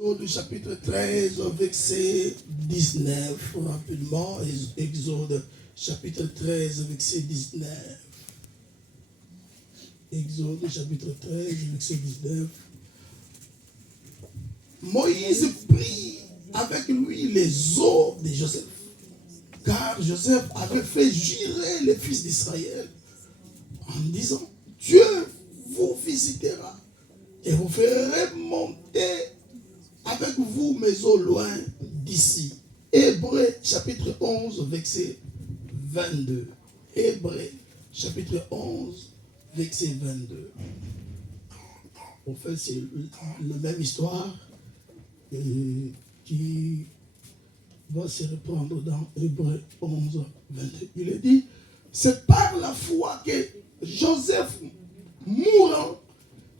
Exode chapitre 13, verset 19, rapidement. Exode chapitre 13, verset 19. Exode chapitre 13, verset 19. Moïse prit avec lui les os de Joseph, car Joseph avait fait jurer les fils d'Israël en disant, Dieu vous visitera et vous ferez monter avec vous mes os loin d'ici. Hébreux chapitre 11, verset 22. Hébreux chapitre 11, verset 22. En fait, c'est la même histoire qui va se reprendre dans Hébreux 11, 22. Il est dit, c'est par la foi que Joseph, mourant,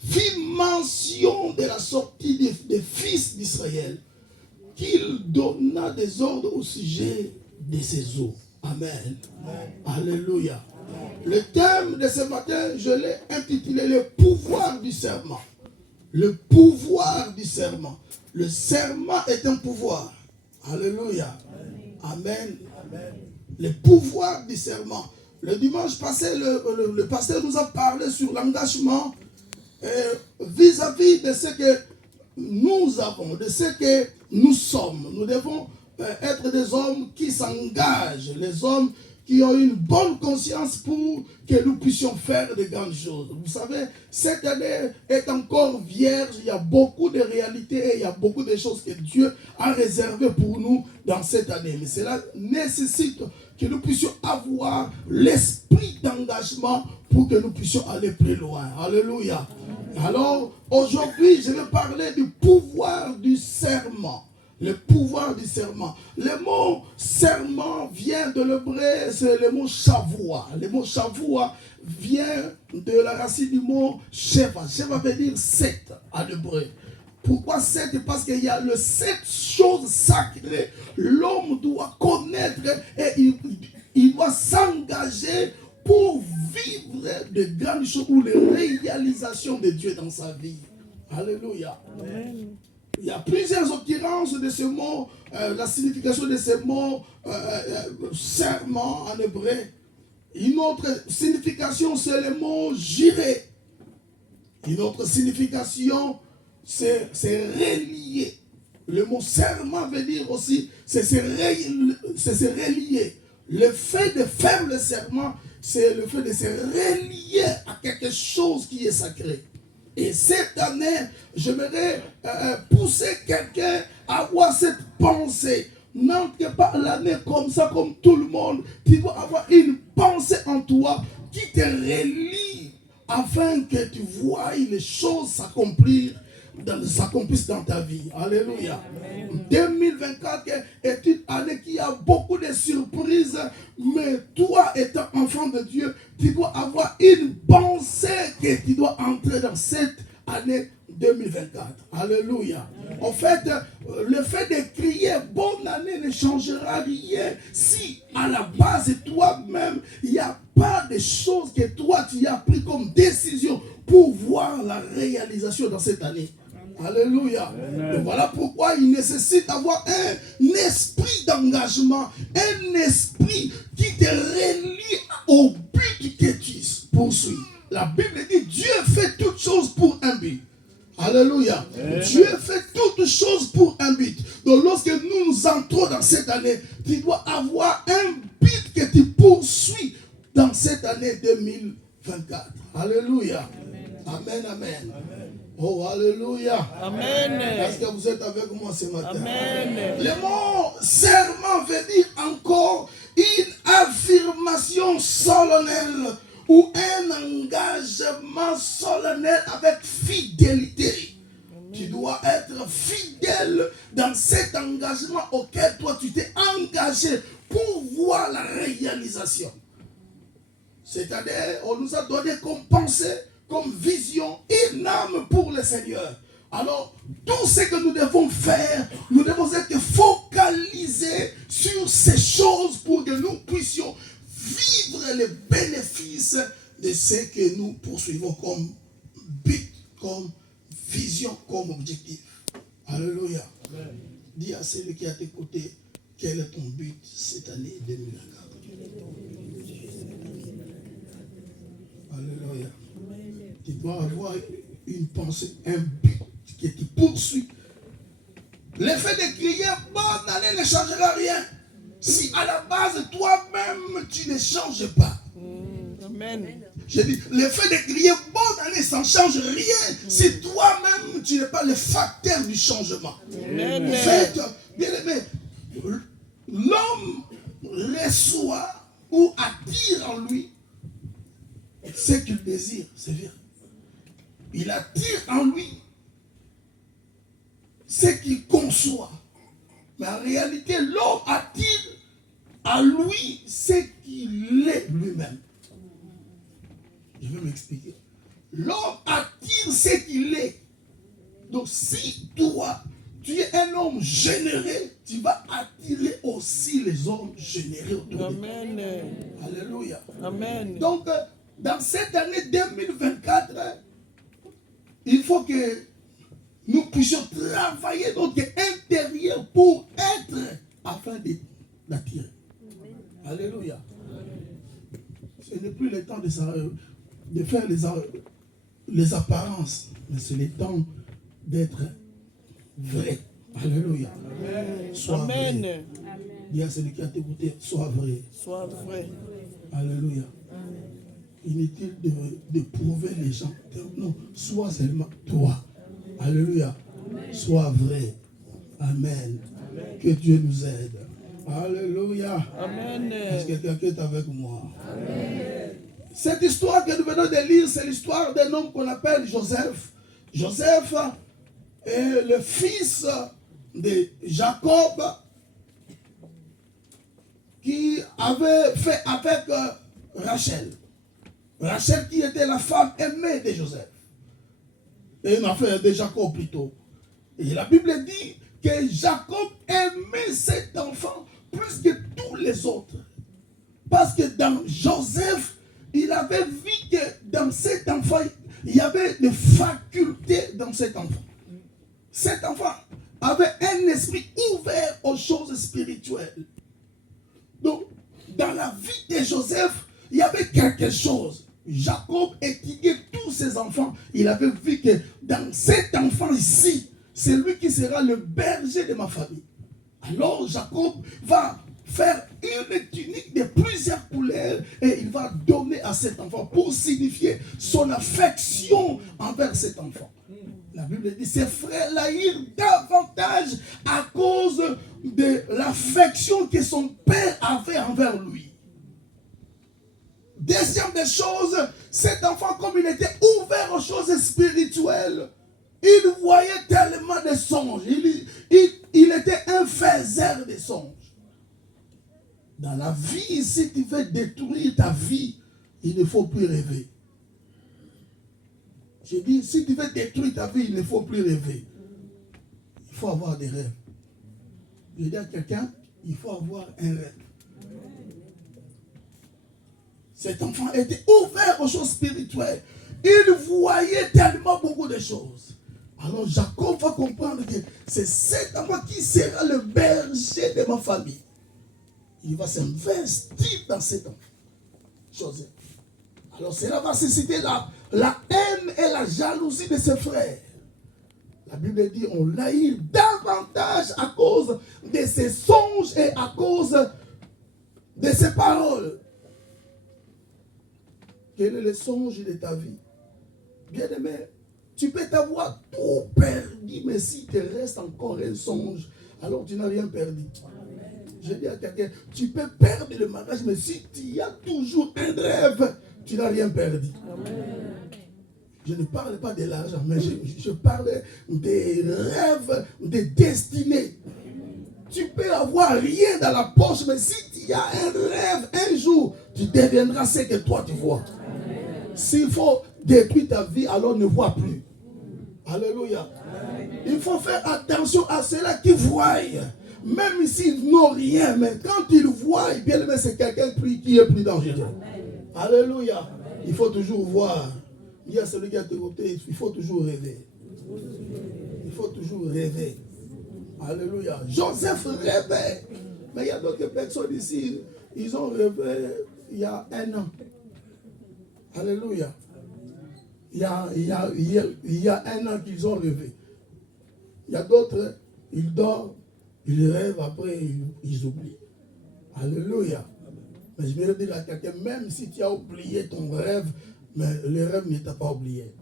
fit mention de la sortie des fils d'Israël, qu'il donna des ordres au sujet de ses os. Amen. Amen. Alléluia. Amen. Le thème de ce matin, je l'ai intitulé le pouvoir du serment. Le pouvoir du serment. Le serment est un pouvoir. Alléluia. Amen. Amen. Le pouvoir du serment. Le dimanche passé, le pasteur nous a parlé sur l'engagement vis-à-vis de ce que nous avons, de ce que nous sommes. Nous devons être des hommes qui s'engagent, les hommes qui ont une bonne conscience pour que nous puissions faire de grandes choses. Vous savez, cette année est encore vierge, il y a beaucoup de réalités et il y a beaucoup de choses que Dieu a réservées pour nous dans cette année. Mais cela nécessite que nous puissions avoir l'esprit d'engagement pour que nous puissions aller plus loin. Alléluia. Alors, aujourd'hui, je vais parler du pouvoir du serment. Le pouvoir du serment. Le mot serment vient de l'hébreu, c'est le mot shavua. Le mot shavua vient de la racine du mot sheva. Sheva veut dire 7 en hébreu. Pourquoi 7? Parce qu'il y a le 7 choses sacrées. L'homme doit connaître et il doit s'engager pour vivre de grandes choses ou les réalisations de Dieu dans sa vie. Alléluia. Amen. Il y a plusieurs occurrences de ce mot, la signification de ce mot serment en hébreu. Une autre signification, c'est le mot jurer. Une autre signification, c'est relier. Le mot serment veut dire aussi, c'est se relier. Le fait de faire le serment, c'est le fait de se relier à quelque chose qui est sacré. Et cette année, j'aimerais pousser quelqu'un à avoir cette pensée. N'entre pas l'année comme ça, comme tout le monde. Tu dois avoir une pensée en toi qui te relie afin que tu voies les choses s'accomplissent dans ta vie. Alléluia. Amen. 2024 est une année qui a beaucoup de surprises, mais toi étant enfant de Dieu, tu dois avoir une pensée que tu dois entrer dans cette année 2024. Alléluia. Amen. En fait, le fait de crier bonne année ne changera rien si à la base toi-même, il n'y a pas de choses que toi tu as pris comme décision pour voir la réalisation dans cette année. Alléluia. Et voilà pourquoi il nécessite d'avoir un esprit d'engagement, un esprit qui te relie au but que tu poursuis. La Bible dit Dieu fait toutes choses pour un but. Alléluia. Amen. Dieu fait toutes choses pour un but. Donc lorsque nous entrons dans cette année, tu dois avoir un but que tu poursuis dans cette année 2024. Alléluia. Amen, amen. Amen. Oh, alléluia. Amen. Est-ce que vous êtes avec moi ce matin? Amen. Le mot serment veut dire encore une affirmation solennelle ou un engagement solennel avec fidélité. Amen. Tu dois être fidèle dans cet engagement auquel toi tu t'es engagé pour voir la réalisation. C'est-à-dire, on nous a donné comme pensée, comme vision, une âme pour le Seigneur. Alors, tout ce que nous devons faire, nous devons être focalisés sur ces choses pour que nous puissions vivre les bénéfices de ce que nous poursuivons comme but, comme vision, comme objectif. Alléluia. Dis à celui qui est à tes côtés, quel est ton but cette année 2024? Alléluia. Tu dois avoir une pensée, un but qui te poursuit. L'effet de crier bonne année ne changera rien si à la base toi-même tu ne changes pas. Amen. Je dis, l'effet de crier bonne année, ça ne change rien si toi-même tu n'es pas le facteur du changement. Amen. En fait, bien aimé, l'homme reçoit ou attire en lui ce qu'il désire, c'est vrai. Il attire en lui ce qu'il conçoit. Mais en réalité, l'homme attire à lui ce qu'il est lui-même. Je vais m'expliquer. L'homme attire ce qu'il est. Donc si toi, tu es un homme généreux, tu vas attirer aussi les hommes généreux autour de toi. Amen. Alléluia. Amen. Donc, dans cette année 2024, il faut que nous puissions travailler notre intérieur pour être, afin d'attirer. Alléluia. Ce n'est plus le temps de faire les apparences, mais c'est le temps d'être vrai. Alléluia. Amen. Sois Amen. vrai. Dis à celui qui a t'écouté, sois vrai. Sois vrai. Alléluia. Inutile de prouver les gens. Non, sois seulement toi. Alléluia. Sois vrai. Amen. Que Dieu nous aide. Alléluia. Amen. Est-ce que quelqu'un est avec moi? Amen. Cette histoire que nous venons de lire, c'est l'histoire d'un homme qu'on appelle Joseph. Joseph est le fils de Jacob qui avait fait avec Rachel. Rachel qui était la femme aimée de Joseph. Et enfin de Jacob plutôt. Et la Bible dit que Jacob aimait cet enfant plus que tous les autres. Parce que dans Joseph, il avait vu que dans cet enfant, il y avait des facultés dans cet enfant. Cet enfant avait un esprit ouvert aux choses spirituelles. Donc, dans la vie de Joseph, il y avait quelque chose. Jacob étudiait tous ses enfants. Il avait vu que dans cet enfant ici, c'est lui qui sera le berger de ma famille. Alors Jacob va faire une tunique de plusieurs couleurs et il va donner à cet enfant pour signifier son affection envers cet enfant. La Bible dit, ses frères l'haïrent davantage à cause de l'affection que son père avait envers lui. Deuxième des choses, cet enfant, comme il était ouvert aux choses spirituelles, il voyait tellement de songes. Il était un faiseur de songes. Dans la vie, si tu veux détruire ta vie, il ne faut plus rêver. Je dis, si tu veux détruire ta vie, il ne faut plus rêver. Il faut avoir des rêves. Je dis à quelqu'un, il faut avoir un rêve. Cet enfant était ouvert aux choses spirituelles. Il voyait tellement beaucoup de choses. Alors Jacob va comprendre que c'est cet enfant qui sera le berger de ma famille. Il va s'investir dans cet enfant. Joseph. Alors cela va susciter la haine et la jalousie de ses frères. La Bible dit on l'haït davantage à cause de ses songes et à cause de ses paroles. Quel est le songe de ta vie? Bien-aimé, tu peux t'avoir tout perdu, mais si tu restes encore un songe, alors tu n'as rien perdu. Je dis à quelqu'un, tu peux perdre le mariage, mais si tu as toujours un rêve, tu n'as rien perdu. Amen. Je ne parle pas de l'argent, mais je parle des rêves, des destinées. Tu peux avoir rien dans la poche, mais si tu as un rêve, un jour, tu deviendras ce que toi tu vois. S'il faut détruire ta vie, alors ne vois plus. Alléluia. Il faut faire attention à ceux-là qui voient. Même s'ils n'ont rien, mais quand ils voient, bien aimé, c'est quelqu'un qui est plus dangereux. Alléluia. Il faut toujours voir. Il y a celui qui a tes côtés, il faut toujours rêver. Il faut toujours rêver. Alléluia. Joseph rêvait. Mais il y a d'autres personnes ici, ils ont rêvé il y a 1 an. Alléluia. Il y a 1 an qu'ils ont rêvé. Il y a d'autres, ils dorment, ils rêvent, après ils oublient. Alléluia. Mais je vais dire à quelqu'un, même si tu as oublié ton rêve, mais le rêve ne t'a pas oublié.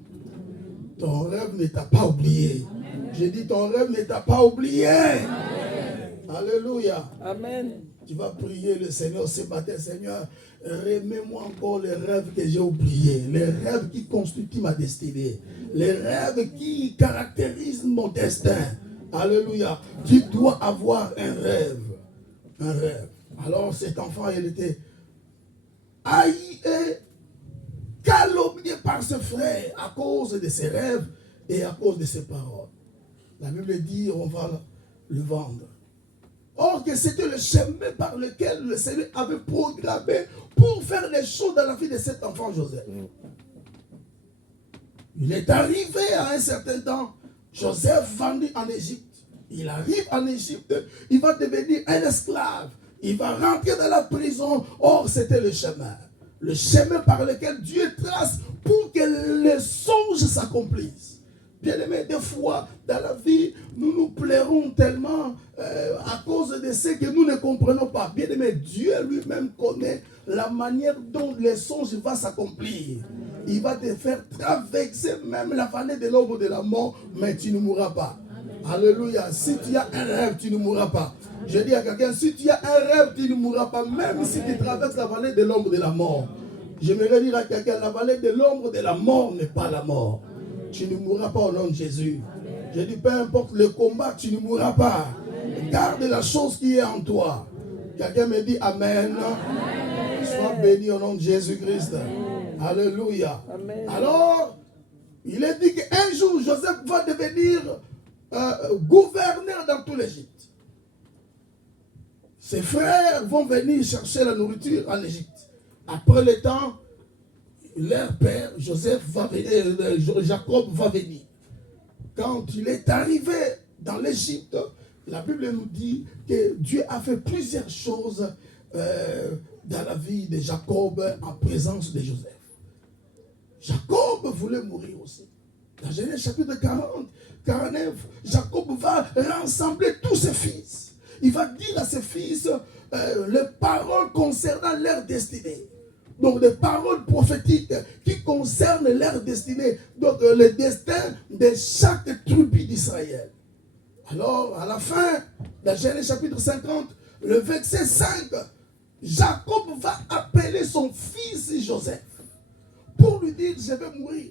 Ton rêve ne t'a pas oublié. J'ai dit, ton rêve ne t'a pas oublié. Amen. Alléluia. Amen. Tu vas prier le Seigneur ce matin. Seigneur, remets-moi encore les rêves que j'ai oubliés. Les rêves qui constituent ma destinée. Les rêves qui caractérisent mon destin. Alléluia. Tu dois avoir un rêve. Un rêve. Alors cet enfant, il était haï et calomnié par ses frères à cause de ses rêves et à cause de ses paroles. La Bible dit, on va le vendre. Or que c'était le chemin par lequel le Seigneur avait programmé pour faire les choses dans la vie de cet enfant Joseph. Il est arrivé à un certain temps, Joseph vendu en Égypte. Il arrive en Égypte, il va devenir un esclave. Il va rentrer dans la prison. Or, c'était le chemin. Le chemin par lequel Dieu trace pour que les songes s'accomplissent. Bien aimé, des fois, dans la vie, nous nous plairons tellement à cause de ce que nous ne comprenons pas. Bien aimé, Dieu lui-même connaît la manière dont les songes vont s'accomplir. Il va te faire traverser même la vallée de l'ombre de la mort, mais tu ne mourras pas. Alléluia. Si tu as un rêve, tu ne mourras pas. Je dis à quelqu'un, si tu as un rêve, tu ne mourras pas, même si tu traverses la vallée de l'ombre de la mort. J'aimerais dire à quelqu'un, la vallée de l'ombre de la mort n'est pas la mort. Tu ne mourras pas au nom de Jésus. Je dis, peu importe le combat, tu ne mourras pas. Garde la chose qui est en toi. Quelqu'un me dit Amen. Amen. Sois béni au nom de Jésus-Christ. Alléluia. Amen. Alors, il est dit qu'un jour, Joseph va devenir gouverneur dans tout l'Égypte. Ses frères vont venir chercher la nourriture en Égypte. Après le temps, leur père, Jacob va venir. Quand il est arrivé dans l'Égypte, la Bible nous dit que Dieu a fait plusieurs choses dans la vie de Jacob en présence de Joseph. Jacob voulait mourir aussi. Dans Genèse chapitre 40, 49, Jacob va rassembler tous ses fils. Il va dire à ses fils les paroles concernant leur destinée. Donc des paroles prophétiques qui concernent leur destinée. Donc le destin de chaque tribu d'Israël. Alors à la fin, dans Genèse chapitre 50, le verset 5, Jacob va appeler son fils Joseph pour lui dire, je vais mourir.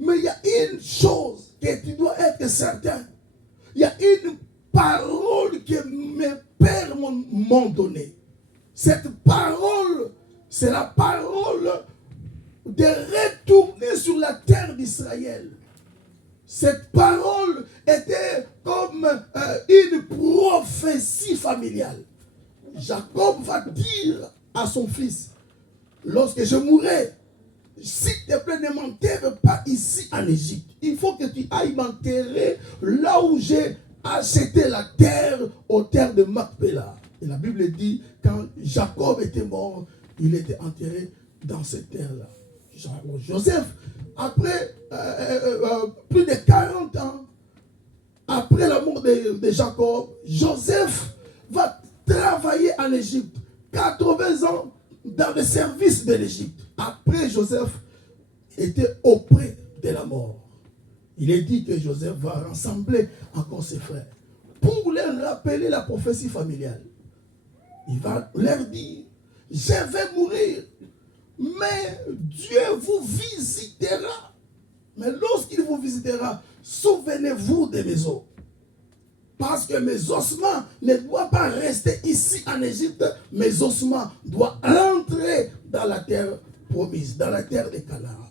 Mais il y a une chose que tu dois être certain. Il y a une parole que mes pères m'ont donnée. Cette parole, c'est la parole de retourner sur la terre d'Israël. Cette parole était comme une prophétie familiale. Jacob va dire à son fils, lorsque je mourrai, s'il te plaît, ne m'enterre pas ici en Égypte. Il faut que tu ailles m'enterrer là où j'ai acheté la terre, aux terres de Macpéla. Et la Bible dit, quand Jacob était mort, il était enterré dans cette terre-là. Joseph, après plus de 40 ans, après la mort de Jacob, Joseph va travailler en Égypte. 80 ans dans le service de l'Égypte. Après, Joseph était auprès de la mort. Il est dit que Joseph va rassembler encore ses frères pour leur rappeler la prophétie familiale. Il va leur dire, je vais mourir, mais Dieu vous visitera. Mais lorsqu'il vous visitera, souvenez-vous de mes os. Parce que mes ossements ne doivent pas rester ici en Égypte. Mes ossements doivent entrer dans la terre promise, dans la terre de Canaan.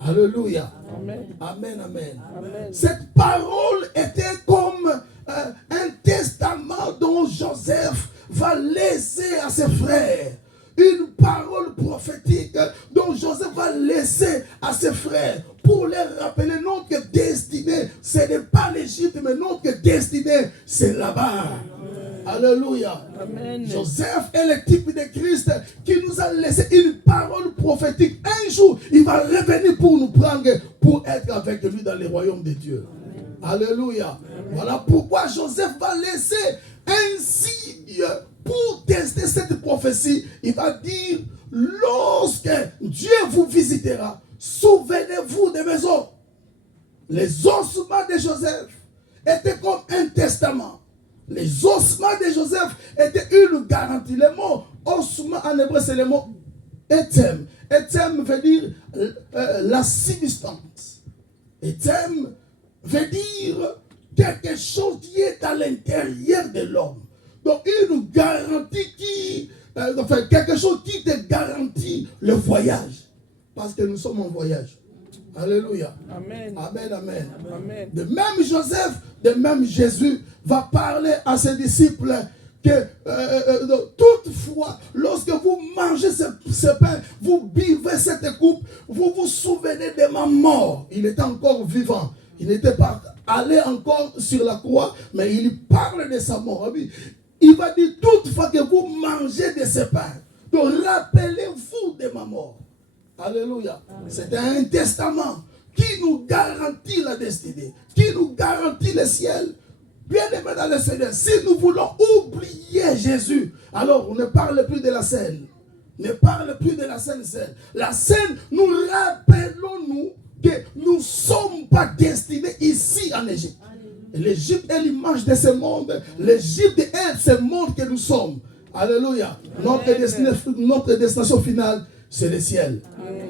Alléluia. Amen. Amen, amen. Amen. Cette parole était comme un testament dont Joseph va laisser à ses frères. Une parole prophétique dont Joseph va laisser à ses frères pour leur rappeler notre destinée. Ce n'est pas l'Égypte, mais notre destinée terminer, c'est là-bas. Alléluia. Amen. Joseph est le type de Christ qui nous a laissé une parole prophétique. Un jour, il va revenir pour nous prendre, pour être avec lui dans le royaume de Dieu. Alléluia. Voilà pourquoi Joseph va laisser un signe pour tester cette prophétie. Il va dire, lorsque Dieu vous visitera, souvenez-vous de mes os. Les ossements de Joseph étaient comme un testament. Les ossements de Joseph étaient une garantie. Le mot ossement en hébreu, c'est le mot etem. Etem veut dire la substance. Etem veut dire quelque chose qui est à l'intérieur de l'homme. Donc une garantie qui, quelque chose qui te garantit le voyage. Parce que nous sommes en voyage. Alléluia. Amen. Amen, amen. Amen. De même Joseph, de même Jésus va parler à ses disciples que toutefois, lorsque vous mangez ce pain, vous buvez cette coupe, vous vous souvenez de ma mort. Il était encore vivant. Il n'était pas allé encore sur la croix, mais il parle de sa mort. Il va dire toutefois que vous mangez de ce pain. Donc rappelez-vous de ma mort. Alléluia. C'est un testament qui nous garantit la destinée, qui nous garantit le ciel. Bien-aimés dans le Seigneur, si nous voulons oublier Jésus, alors on ne parle plus de la scène. Ne parle plus de la scène. La scène, nous rappelons-nous que nous ne sommes pas destinés ici en Égypte. L'Égypte est l'image de ce monde. L'Égypte est ce monde que nous sommes. Alléluia. Notre destination finale, c'est le ciel.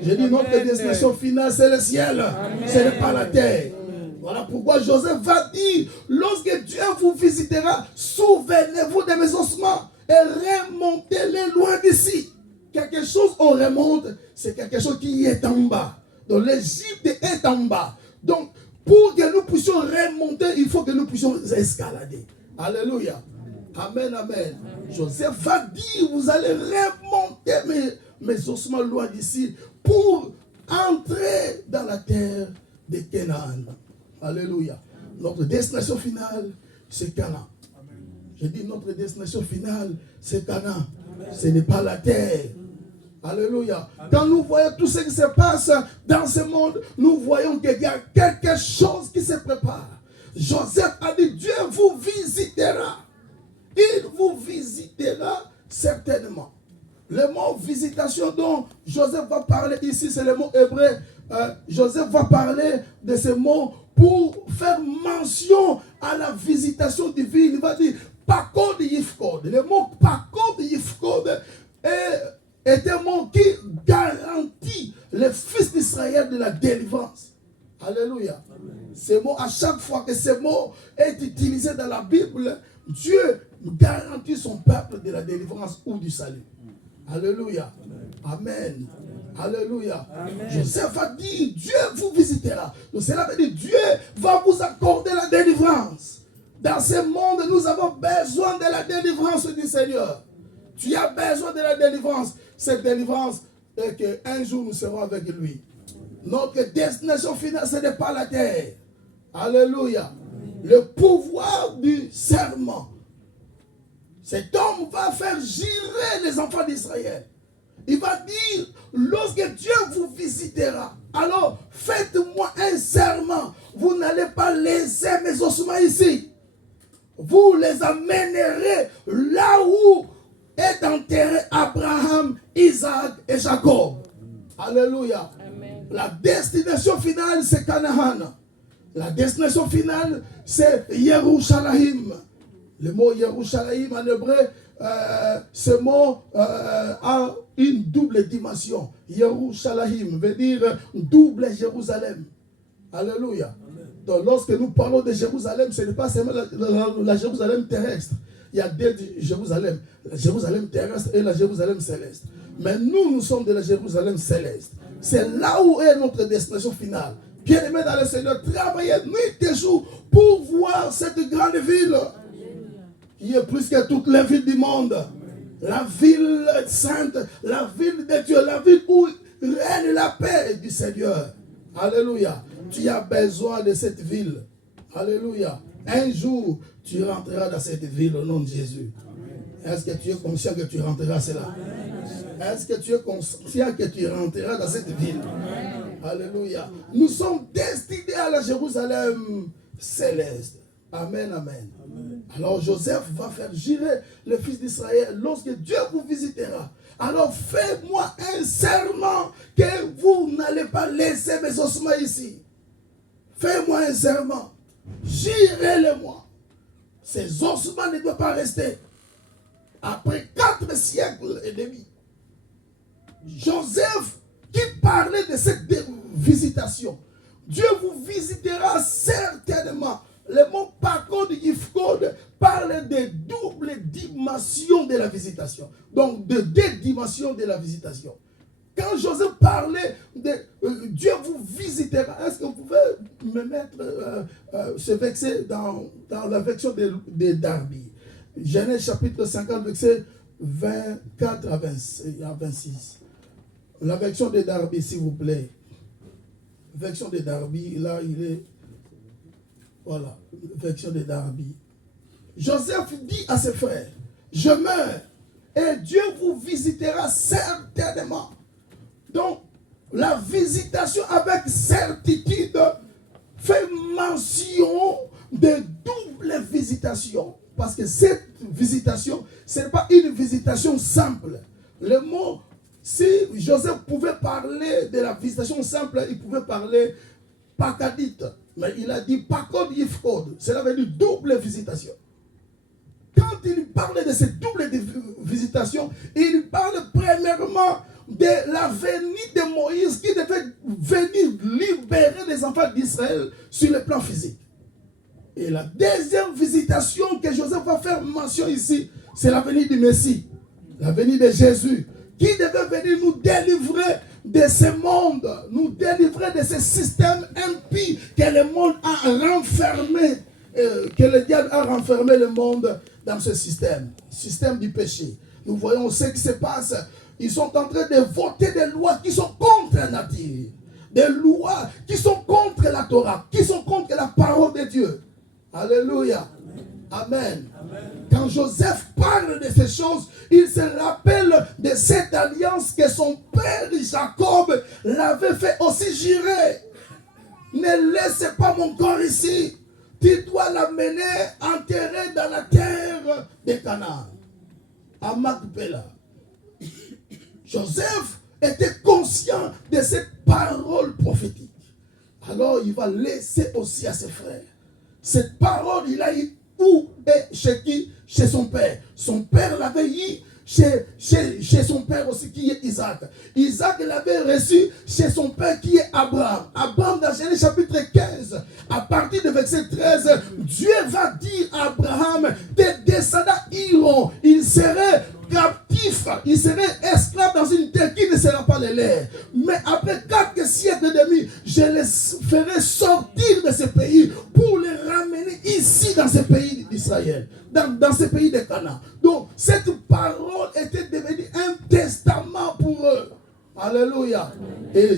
J'ai dit notre destination finale, c'est le ciel. Ce n'est pas la terre. Voilà pourquoi Joseph va dire, lorsque Dieu vous visitera, souvenez-vous de mes ossements et remontez-les loin d'ici. Quelque chose on remonte, c'est quelque chose qui est en bas. Donc l'Égypte est en bas. Donc pour que nous puissions remonter, il faut que nous puissions escalader. Alléluia. Amen, amen. Joseph va dire, vous allez remonter mes ossements loin d'ici pour entrer dans la terre de Canaan. Alléluia. Notre destination finale, c'est Canaan. Je dis notre destination finale, c'est Canaan. Ce n'est pas la terre. Alléluia. Quand nous voyons tout ce qui se passe dans ce monde, nous voyons qu'il y a quelque chose qui se prépare. Joseph a dit, Dieu vous visitera. Il vous visitera certainement. Le mot visitation dont Joseph va parler ici, c'est le mot hébreu. Joseph va parler de ce mot pour faire mention à la visitation divine. Il va dire Pakod Yifkod. Le mot Pakod Yifkod est un mot qui garantit les fils d'Israël de la délivrance. Alléluia. Ce mot, à chaque fois que ce mot est utilisé dans la Bible, Dieu garantit son peuple de la délivrance ou du salut. Alléluia. Amen. Alléluia. Amen. Joseph a dit, Dieu vous visitera. Donc cela veut dire, Dieu va vous accorder la délivrance. Dans ce monde, nous avons besoin de la délivrance du Seigneur. Tu as besoin de la délivrance. Cette délivrance est qu'un jour nous serons avec lui. Notre destination finale, ce n'est pas la terre. Alléluia. Le pouvoir du serment. Cet homme va faire girer les enfants d'Israël. Il va dire, lorsque Dieu vous visitera, alors faites-moi un serment. Vous n'allez pas laisser mes ossements ici. Vous les amènerez là où est enterré Abraham, Isaac et Jacob. Alléluia. Amen. La destination finale, c'est Canaan. La destination finale, c'est Yerushalayim. Le mot Yerushalayim en hébreu, ce mot a une double dimension. Yerushalayim veut dire double Jérusalem. Alléluia. Amen. Donc lorsque nous parlons de Jérusalem, ce n'est pas seulement la Jérusalem terrestre. Il y a deux Jérusalem. La Jérusalem terrestre et la Jérusalem céleste. Mais nous sommes de la Jérusalem céleste. C'est là où est notre destination finale. Bien-aimés dans le Seigneur, travaillez nuit et jour pour voir cette grande ville qui est plus que toutes les villes du monde. La ville sainte, la ville de Dieu, la ville où règne la paix du Seigneur. Alléluia. Tu as besoin de cette ville. Alléluia. Un jour, tu rentreras dans cette ville au nom de Jésus. Est-ce que tu es conscient que tu rentreras cela? Est-ce que tu es conscient que tu rentreras dans cette ville? Alléluia. Nous sommes destinés à la Jérusalem céleste. Amen, amen. Alors Joseph va faire jurer le fils d'Israël lorsque Dieu vous visitera. Alors faites-moi un serment que vous n'allez pas laisser mes ossements ici. Fais-moi un serment. Jurez-le-moi. Ces ossements ne doivent pas rester. Après 4 siècles et demi, Joseph qui parlait de cette visitation. Dieu vous visitera certainement. Le mot Pakod Yifkod parle de double dimension de la visitation. Donc de 2 dimensions de la visitation. Quand Joseph parlait de Dieu vous visitera, est-ce que vous pouvez me mettre ce verset dans la version de Darby? Genèse chapitre 50, verset 24 à 26. La version de Darby, s'il vous plaît. Version de Darby, là il est... Voilà, version de Darby. Joseph dit à ses frères, je meurs et Dieu vous visitera certainement. Donc, la visitation avec certitude fait mention de double visitation. Parce que cette visitation, ce n'est pas une visitation simple. Le mot, si Joseph pouvait parler de la visitation simple, il pouvait parler pakadite. Mais il a dit Pakod Yifkod. Cela veut dire double visitation. Quand il parle de cette double visitation, il parle premièrement de la venue de Moïse qui devait venir libérer les enfants d'Israël sur le plan physique. Et la deuxième visitation que Joseph va faire mention ici, c'est la venue du Messie, la venue de Jésus, qui devait venir nous délivrer de ce monde, nous délivrer de ce système impie que le monde a renfermé, que le diable a renfermé le monde dans ce système du péché. Nous voyons ce qui se passe. Ils sont en train de voter des lois qui sont contre la nature, des lois qui sont contre la Torah, qui sont contre la parole de Dieu. Alléluia. Amen. Amen. Quand Joseph parle de ces choses, il se rappelle de cette alliance que son père Jacob l'avait fait aussi jurer. Ne laisse pas mon corps ici. Tu dois l'amener enterré dans la terre de Canaan, à Macpéla. Joseph était conscient de cette parole prophétique. Alors il va laisser aussi à ses frères. Cette parole, il a eu où et chez qui? Chez son père. Son père l'avait eu chez son père aussi qui est Isaac. Isaac l'avait reçu chez son père qui est Abraham. Abraham dans Genèse chapitre 15, à partir de verset 13, Dieu va dire à Abraham, tes descendants iront, ils seraient captifs, ils seraient esclaves dans une terre qui ne sera pas les leurs. Mais après 4 siècles et demi, je les ferai sortir de ce pays pour les ramener ici dans ce pays d'Israël, dans ce pays de Canaan. Donc cette parole était devenue un testament pour eux. Alléluia. Et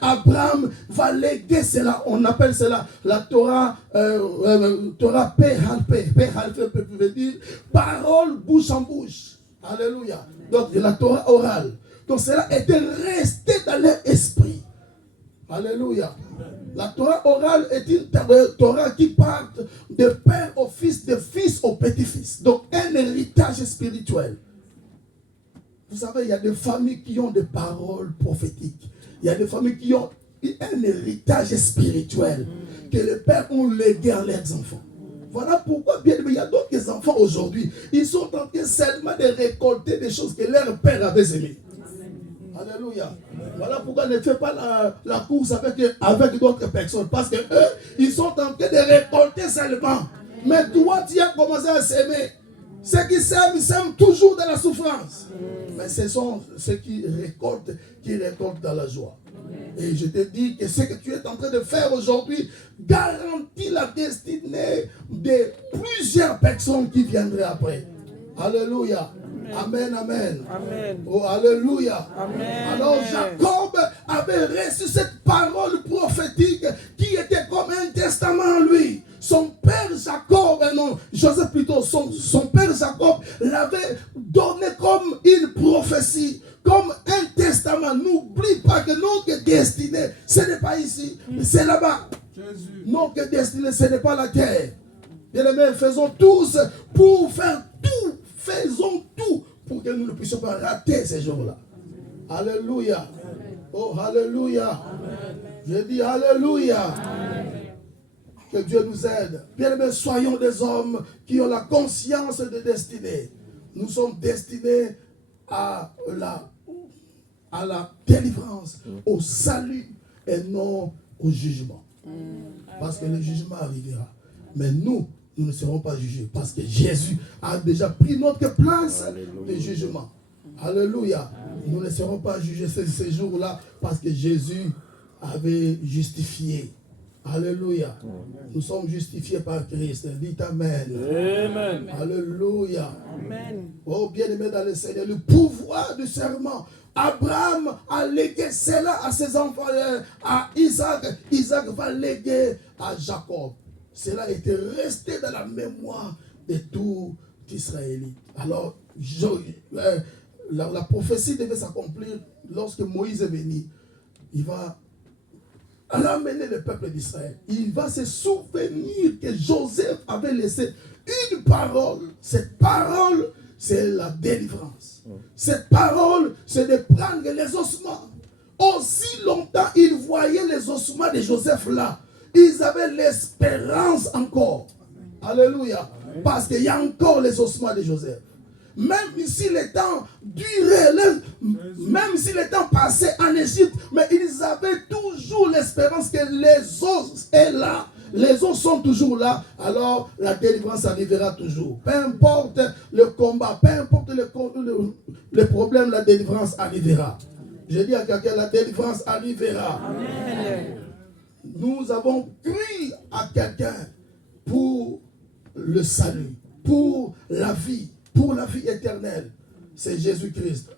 Abraham va léguer cela. On appelle cela la Torah. Torah P-Halpé veut dire parole bouche en bouche. Alléluia. Donc la Torah orale. Donc cela était resté dans leur esprit. Alléluia. La Torah orale est une Torah qui part de père au fils, de fils au petit-fils. Donc un héritage spirituel. Vous savez, il y a des familles qui ont des paroles prophétiques. Il y a des familles qui ont un héritage spirituel que les pères ont légué à leurs enfants. Voilà pourquoi, bien il y a d'autres enfants aujourd'hui, ils sont en train seulement de récolter des choses que leur père avait aimées. Alléluia. Voilà pourquoi ne fais pas la course avec d'autres personnes. Parce que eux, ils sont en train de récolter seulement. Mais toi, tu as commencé à s'aimer. Ceux qui s'aiment, ils s'aiment toujours dans la souffrance. Mais ce sont ceux qui récoltent dans la joie. Et je te dis que ce que tu es en train de faire aujourd'hui garantit la destinée de plusieurs personnes qui viendraient après. Alléluia. Amen, amen. Amen. Oh, alléluia. Amen. Alors Jacob avait reçu cette parole prophétique qui était comme un testament en lui. son père Jacob, non, Joseph plutôt, son père Jacob l'avait donné comme une prophétie, comme un testament. N'oublie pas que notre destinée, ce n'est pas ici, c'est là-bas. Notre destinée, ce n'est pas la terre. Bien-aimés, faisons tous pour faire tout. Faisons tout pour que nous ne puissions pas rater ces jours-là. Alléluia. Oh, alléluia. Je dis alléluia. Que Dieu nous aide. Bien-aimés, soyons des hommes qui ont la conscience de destinée. Nous sommes destinés à la délivrance, au salut et non au jugement. Parce que le jugement arrivera. Mais nous ne serons pas jugés. Parce que Jésus a déjà pris notre place de jugement. Alléluia. Nous ne serons pas jugés ces jours-là parce que Jésus avait justifié. Alléluia. Nous sommes justifiés par Christ. Dites Amen. Amen. Alléluia. Amen. Oh, bien-aimé dans le Seigneur, le pouvoir du serment. Abraham a légué cela à ses enfants, à Isaac. Isaac va léguer à Jacob. Cela était resté dans la mémoire de tout Israélite. Alors, la prophétie devait s'accomplir lorsque Moïse est venu. Il va ramener le peuple d'Israël. Il va se souvenir que Joseph avait laissé une parole. Cette parole, c'est la délivrance. Cette parole, c'est de prendre les ossements. Aussi longtemps, ils voyaient les ossements de Joseph là. Ils avaient l'espérance encore. Alléluia. Parce qu'il y a encore les ossements de Joseph. Même si le temps durait, même si le temps passait en Égypte, mais ils avaient toujours l'espérance que les os est là. Les os sont toujours là, alors la délivrance arrivera toujours. Peu importe le combat, peu importe le problème, la délivrance arrivera. Je dis à quelqu'un, la délivrance arrivera. Amen. Nous avons cru à quelqu'un pour le salut, pour la vie éternelle. C'est Jésus-Christ.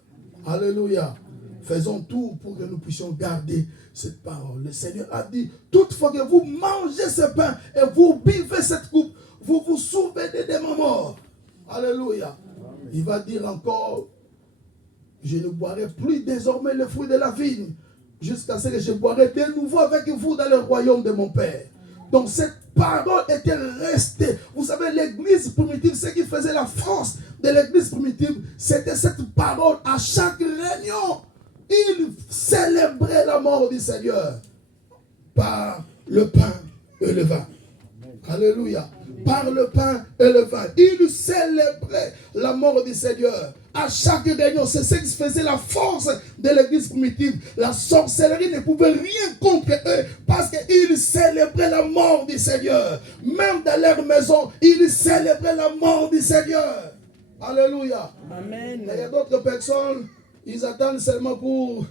Alléluia. Faisons tout pour que nous puissions garder cette parole. Le Seigneur a dit, toutefois que vous mangez ce pain et vous buvez cette coupe, vous vous souvenez de ma mort. Alléluia. Il va dire encore, je ne boirai plus désormais le fruit de la vigne, jusqu'à ce que je boirai de nouveau avec vous dans le royaume de mon Père. Donc cette parole était restée. Vous savez, l'église primitive, ce qui faisait la force de l'église primitive, c'était cette parole. À chaque réunion, ils célébraient la mort du Seigneur par le pain et le vin. Alléluia. Par le pain et le vin. Ils célébraient la mort du Seigneur. À chaque réunion, c'est ce qui faisait la force de l'église primitive. La sorcellerie ne pouvait rien contre eux parce qu'ils célébraient la mort du Seigneur. Même dans leur maison, ils célébraient la mort du Seigneur. Alléluia. Amen. Il y a d'autres personnes, ils attendent seulement pour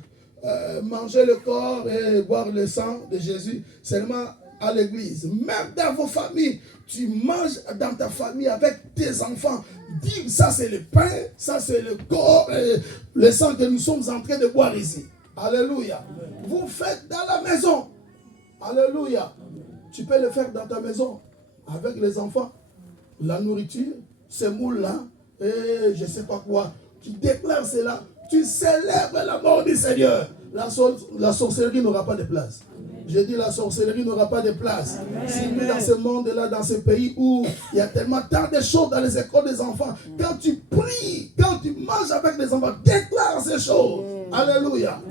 manger le corps et boire le sang de Jésus, seulement à l'église. Même dans vos familles, tu manges dans ta famille avec tes enfants. Dis, ça c'est le pain, ça c'est le corps, et le sang que nous sommes en train de boire ici. Alléluia. Vous faites dans la maison. Alléluia. Tu peux le faire dans ta maison avec les enfants. La nourriture, ce moule-là, et je ne sais pas quoi. Tu déclares cela. Tu célèbres la mort du Seigneur. La sorcellerie n'aura pas de place. Je dis la sorcellerie n'aura pas de place. Si nous dans ce monde-là, dans ce pays où il y a tellement tant de choses dans les écoles des enfants, quand tu pries, quand tu manges avec les enfants, déclare ces choses. Alléluia.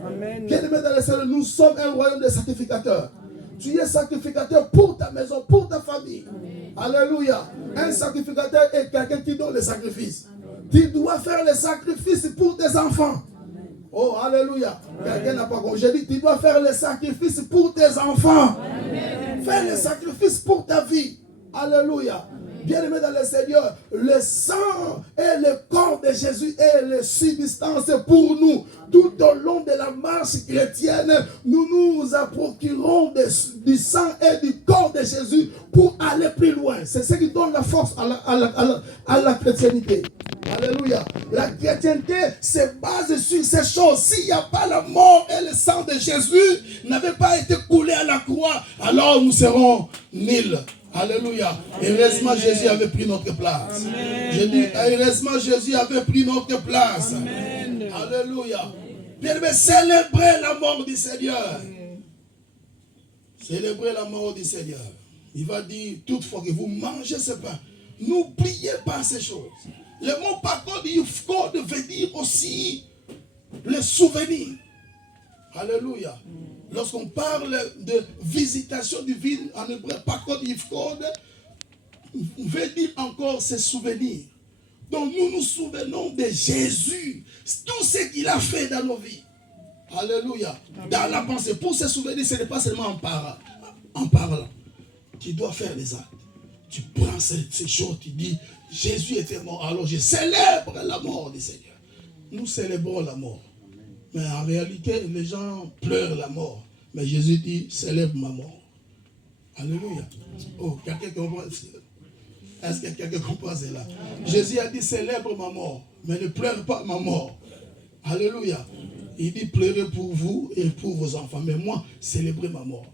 Bien-aimés dans le Seigneur, nous sommes un royaume de sacrificateurs. Tu es sacrificateur pour ta maison, pour ta famille. Alléluia. Un sacrificateur est quelqu'un qui donne le sacrifice. Tu dois faire le sacrifice pour tes enfants. Oh, alléluia. Quelqu'un n'a pas compris. J'ai dit, tu dois faire le sacrifice pour tes enfants. Amen. Fais le sacrifice pour ta vie. Alléluia. Bien-aimé dans le Seigneur, le sang et le corps de Jésus est la substance pour nous. Tout au long de la marche chrétienne, nous nous procurons du sang et du corps de Jésus pour aller plus loin. C'est ce qui donne la force à la chrétienté. Alléluia. La chrétienté se base sur ces choses. S'il n'y a pas la mort et le sang de Jésus n'avait pas été coulé à la croix, alors nous serons nuls. Alléluia. Heureusement, Jésus avait pris notre place. Je dis, heureusement, Jésus avait pris notre place. Amen. Alléluia. Bien-aimés, célébrez la mort du Seigneur. Célébrez la mort du Seigneur. Il va dire, toutefois que vous mangez ce pain, n'oubliez pas ces choses. Le mot pakod yufkod veut dire aussi le souvenir. Alléluia. Lorsqu'on parle de visitation divine en hébreu, pakod yufkod veut dire encore ses souvenirs. Donc nous nous souvenons de Jésus, tout ce qu'il a fait dans nos vies. Alléluia. Dans la pensée, pour se souvenir, ce n'est pas seulement en parlant. Tu dois faire les actes. Tu prends ces choses, tu dis, Jésus était mort, alors je célèbre la mort du Seigneur. Nous célébrons la mort. Mais en réalité, les gens pleurent la mort. Mais Jésus dit, célèbre ma mort. Alléluia. Oh, quelqu'un comprend? Est-ce que quelqu'un comprend cela? Jésus a dit, célèbre ma mort, mais ne pleure pas ma mort. Alléluia. Il dit, pleurez pour vous et pour vos enfants. Mais moi, célébrez ma mort.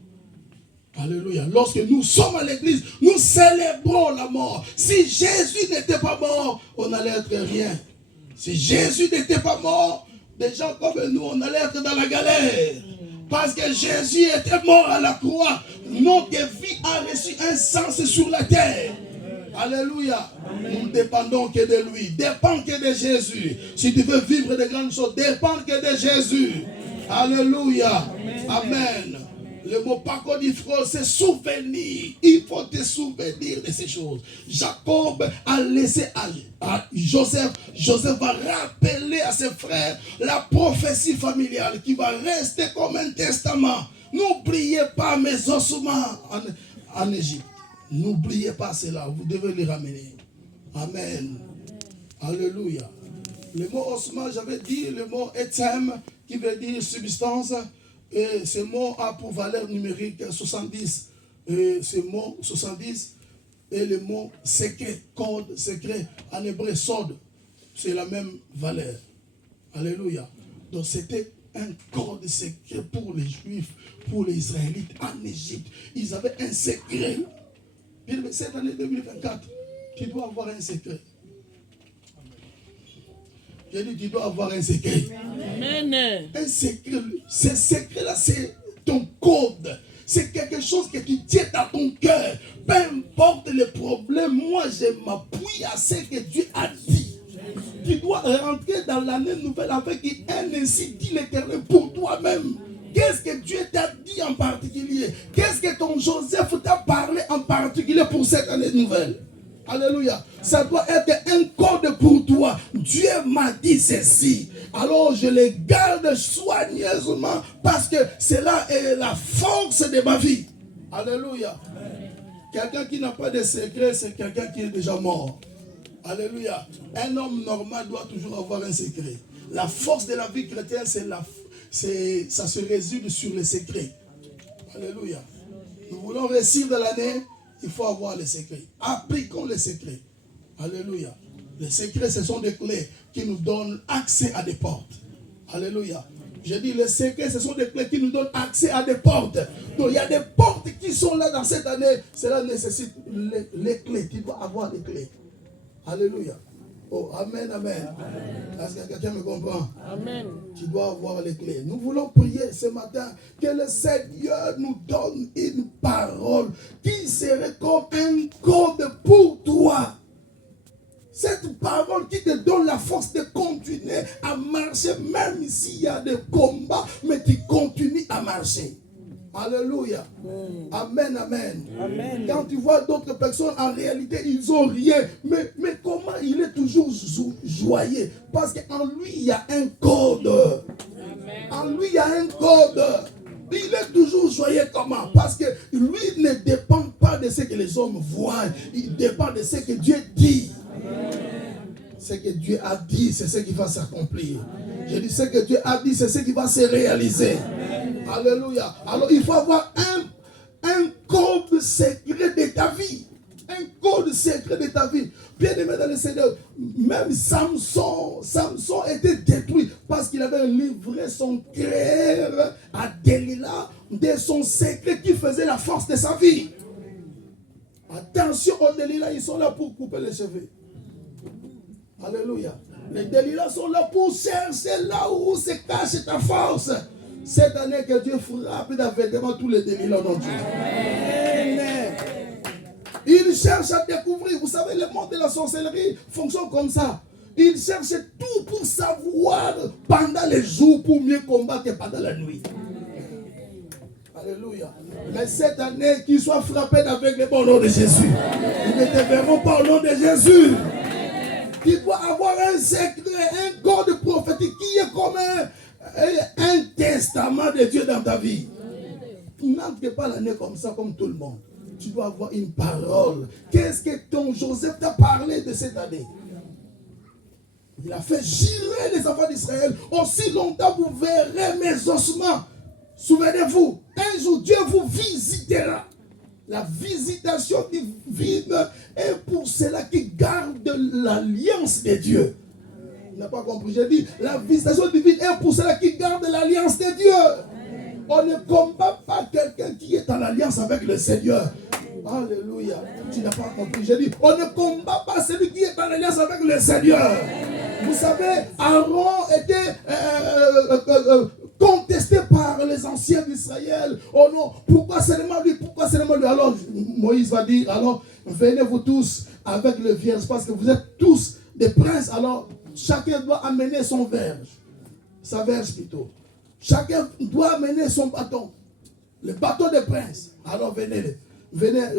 Alléluia. Lorsque nous sommes à l'église, nous célébrons la mort. Si Jésus n'était pas mort, on n'allait être rien. Si Jésus n'était pas mort, des gens comme nous, on allait être dans la galère. Parce que Jésus était mort à la croix. Notre vie a reçu un sens sur la terre. Alléluia. Nous ne dépendons que de lui. Dépend que de Jésus. Si tu veux vivre de grandes choses, dépend que de Jésus. Alléluia. Amen. Le mot pakodifro, c'est souvenir. Il faut te souvenir de ces choses. Jacob a laissé à Joseph. Joseph va rappeler à ses frères la prophétie familiale qui va rester comme un testament. N'oubliez pas mes ossements en Égypte. N'oubliez pas cela. Vous devez les ramener. Amen. Alléluia. Le mot ossement, j'avais dit le mot etem qui veut dire substance. Et ce mot a pour valeur numérique 70. Et ce mot 70 et le mot secret, code secret, en hébreu sod, c'est la même valeur. Alléluia. Donc c'était un code secret pour les Juifs, pour les Israélites en Égypte. Ils avaient un secret. Cette année 2024, tu dois avoir un secret. J'ai dit, tu dois avoir un secret. Amen. Un secret. Ce secret-là, c'est ton code. C'est quelque chose que tu tiens dans ton cœur. Peu importe les problèmes, moi, je m'appuie à ce que Dieu a dit. Tu dois rentrer dans l'année nouvelle avec un ainsi dit l'Éternel pour toi-même. Qu'est-ce que Dieu t'a dit en particulier? Qu'est-ce que ton Joseph t'a parlé en particulier pour cette année nouvelle? Alléluia. Ça doit être un code pour toi. Dieu m'a dit ceci. Alors je les garde soigneusement parce que cela est la force de ma vie. Alléluia. Quelqu'un qui n'a pas de secret, c'est quelqu'un qui est déjà mort. Alléluia. Un homme normal doit toujours avoir un secret. La force de la vie chrétienne, ça se résume sur les secrets. Alléluia. Nous voulons réussir de l'année. Il faut avoir les secrets. Appliquons les secrets. Alléluia. Les secrets, ce sont des clés qui nous donnent accès à des portes. Alléluia. J'ai dit, les secrets, ce sont des clés qui nous donnent accès à des portes. Donc, il y a des portes qui sont là dans cette année. Cela nécessite les clés. Tu dois avoir les clés. Alléluia. Oh, amen, amen. Est-ce que quelqu'un me comprend? Amen. Tu dois avoir les clés. Nous voulons prier ce matin que le Seigneur nous donne une parole qui serait comme un code pour toi. Cette parole qui te donne la force de continuer à marcher, même s'il y a des combats, mais tu continues à marcher. Alléluia. Amen, amen. Amen. Quand tu vois d'autres personnes, en réalité, ils n'ont rien. Mais comment il est toujours joyeux? Parce qu'en lui, il y a un code. Amen. En lui, il y a un code. Il est toujours joyeux comment? Parce que lui ne dépend pas de ce que les hommes voient. Il dépend de ce que Dieu dit. Amen. Ce que Dieu a dit, c'est ce qui va s'accomplir. Je dis ce que Dieu a dit, c'est ce qui va se réaliser. Amen. Alléluia. Alors il faut avoir un code secret de ta vie. Un code secret de ta vie. Bien aimé dans le Seigneur, même Samson était détruit parce qu'il avait livré son cœur à Delilah de son secret qui faisait la force de sa vie. Attention aux Delilah, ils sont là pour couper les cheveux. Alléluia. Les Delilah sont là pour chercher là où se cache ta force. Cette année que Dieu frappe d'avènement tous les Delilah dans Dieu. Amen. Il cherche à découvrir. Vous savez, le monde de la sorcellerie fonctionne comme ça. Il cherche tout pour savoir pendant les jours pour mieux combattre que pendant la nuit. Alléluia. Mais cette année, qu'ils soient frappés d'aveuglement au nom de Jésus. Ils ne te verront pas au nom de Jésus. Tu dois avoir un secret, un code prophétique qui est comme un testament de Dieu dans ta vie. N'entre pas l'année comme ça, comme tout le monde. Tu dois avoir une parole. Qu'est-ce que ton Joseph t'a parlé de cette année? Il a fait jurer les enfants d'Israël. Aussi longtemps vous verrez mes ossements. Souvenez-vous, un jour Dieu vous visitera. La visitation divine est pour ceux-là qui gardent l'alliance de Dieu. Il n'a pas compris, j'ai dit, la visitation divine est pour ceux-là qui gardent l'alliance de Dieu. On ne combat pas quelqu'un qui est en alliance avec le Seigneur. Alléluia. Tu n'as pas compris, j'ai dit, on ne combat pas celui qui est en alliance avec le Seigneur. Vous savez, Aaron était contesté par les anciens d'Israël. Oh non, pourquoi seulement lui? Pourquoi seulement lui? Alors Moïse va dire, alors venez vous tous avec le vierge, parce que vous êtes tous des princes. Alors chacun doit amener son verge, sa verge plutôt. Chacun doit amener son bâton, le bâton des princes. Alors venez,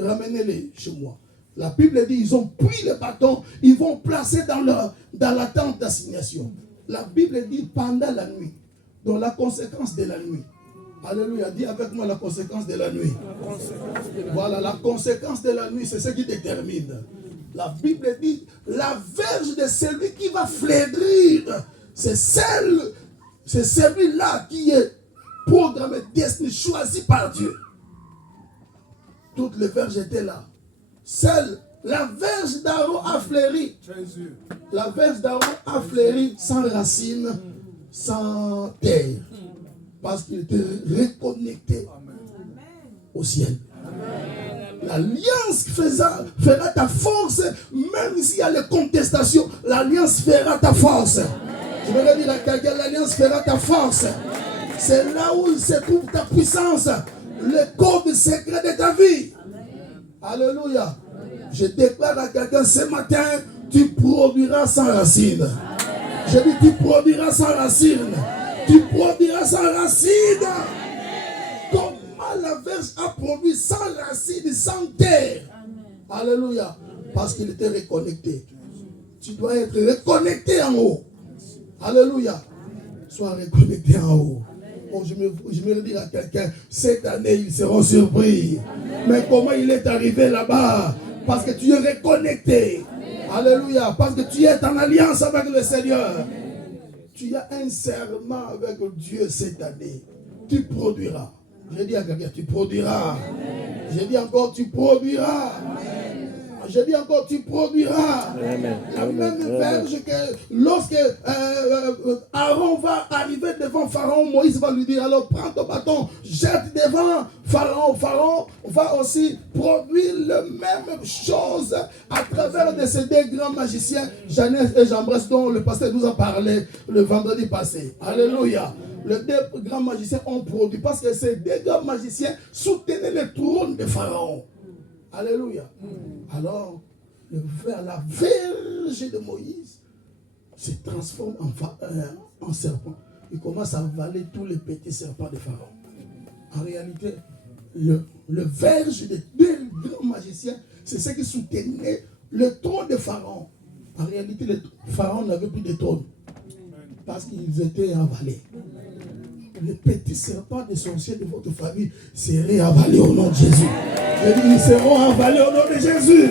ramenez-les chez moi. La Bible dit, ils ont pris le bâton, ils vont placer dans la tente d'assignation. La Bible dit pendant la nuit. Donc la conséquence de la nuit. Alléluia. Dis avec moi la conséquence de la nuit. Voilà, la conséquence de la nuit, c'est ce qui détermine. La Bible dit, la verge de celui qui va flétrir, c'est celui-là qui est programmé, destiné, choisi par Dieu. Toutes les verges étaient là. Seule la verge d'Aaron a fleuri. La verge d'Aaron a fleuri sans racines, sans terre, parce qu'il était reconnecté au ciel. L'alliance fera ta force, même s'il y a les contestations, l'alliance fera ta force. Je vais le dire à quelqu'un, l'alliance fera ta force. C'est là où se trouve ta puissance, le code secret de ta vie. Alléluia. Je déclare à quelqu'un ce matin, tu produiras sans racines. Je dis, tu produiras sans racines. Tu produiras sans racines. Comment la verge a produit sans racines, sans terre? Alléluia. Parce qu'il était reconnecté. Tu dois être reconnecté en haut. Alléluia. Sois reconnecté en haut. Oh, je vais le dire à quelqu'un, cette année, ils seront surpris. Mais comment il est arrivé là-bas? Parce que tu es reconnecté. Alléluia. Parce que tu es en alliance avec le Seigneur. Tu as un serment avec Dieu cette année. Tu produiras. Je dis à quelqu'un, tu produiras. Je dis encore, tu produiras. Je dis encore, tu produiras. La même verge que lorsque Aaron va arriver devant Pharaon, Moïse va lui dire, alors prends ton bâton, jette devant Pharaon. Pharaon va aussi produire la même chose à travers de ces deux grands magiciens, Janès et Jambres, dont le pasteur nous a parlé le vendredi passé. Alléluia. Les deux grands magiciens ont produit, parce que ces deux grands magiciens soutenaient le trône de Pharaon. Alléluia. Alors, la verge de Moïse se transforme en serpent. Il commence à avaler tous les petits serpents de Pharaon. En réalité, le verge des deux grands magiciens, c'est ce qui soutenait le trône de Pharaon. En réalité, le Pharaon n'avait plus de trône. Parce qu'ils étaient avalés. Les petits serpents des sorciers de votre famille seraient avalés au nom de Jésus. Ils seront avalés au nom de Jésus.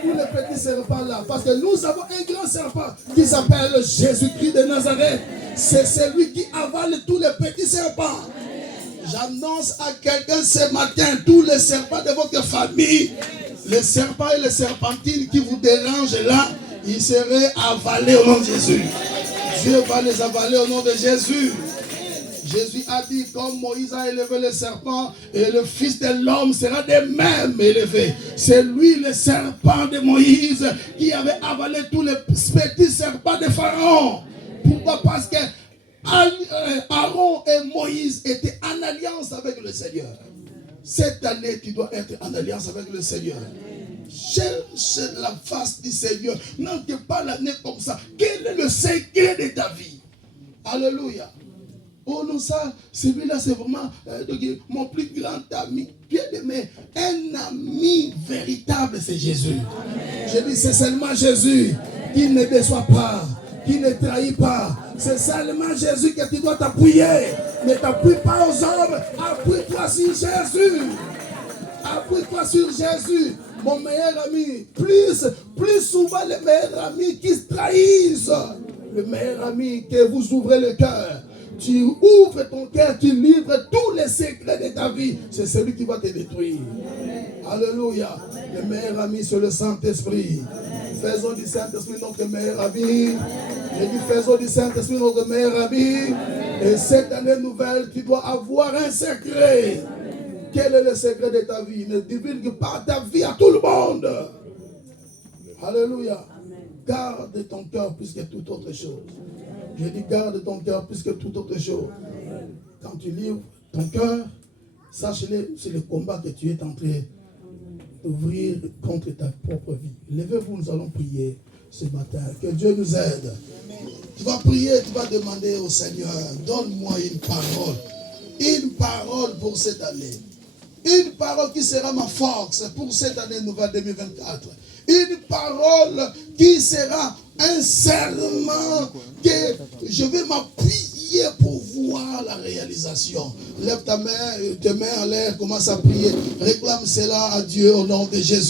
Tous les petits serpents là. Parce que nous avons un grand serpent qui s'appelle Jésus-Christ de Nazareth. C'est celui qui avale tous les petits serpents. J'annonce à quelqu'un ce matin, tous les serpents de votre famille, les serpents et les serpentines qui vous dérangent là, ils seraient avalés au nom de Jésus. Dieu va les avaler au nom de Jésus. Jésus a dit, comme Moïse a élevé le serpent, et le Fils de l'homme sera de même élevé. C'est lui le serpent de Moïse qui avait avalé tous les petits serpents de Pharaon. Pourquoi? Parce que Aaron et Moïse étaient en alliance avec le Seigneur. Cette année, tu dois être en alliance avec le Seigneur. Cherche la face du Seigneur. N'entre pas l'année comme ça. Quel est le secret de ta vie? Alléluia. Oh non, ça, celui-là, c'est vraiment mon plus grand ami. Bien-aimé, un ami véritable, c'est Jésus. Amen. Je dis, c'est seulement Jésus qui ne déçoit pas, qui ne trahit pas. C'est seulement Jésus que tu dois t'appuyer. Ne t'appuie pas aux hommes, appuie-toi sur Jésus. Appuie-toi sur Jésus. Mon meilleur ami, plus souvent les meilleurs amis qui se trahissent. Le meilleur ami que vous ouvrez le cœur. Tu ouvres ton cœur, tu livres tous les secrets de ta vie. C'est celui qui va te détruire. Alléluia. Le meilleur ami, c'est le Saint-Esprit. Faisons du Saint-Esprit notre meilleur ami. Je dis, faisons du Saint-Esprit notre meilleur ami. Et cette année nouvelle, tu dois avoir un secret. Quel est le secret de ta vie? Ne divulgue pas ta vie à tout le monde. Alléluia. Garde ton cœur plus que toute autre chose. Je dis, garde ton cœur plus que toute autre chose. Quand tu livres ton cœur, sache-le, c'est le combat que tu es en train d'ouvrir contre ta propre vie. Levez-vous, nous allons prier ce matin. Que Dieu nous aide. Tu vas prier, tu vas demander au Seigneur, donne-moi une parole. Une parole pour cette année. Une parole qui sera ma force pour cette année nouvelle 2024. Une parole qui sera un serment que je vais m'appuyer pour voir la réalisation. Lève ta main, tes mains en l'air, commence à prier. Réclame cela à Dieu au nom de Jésus.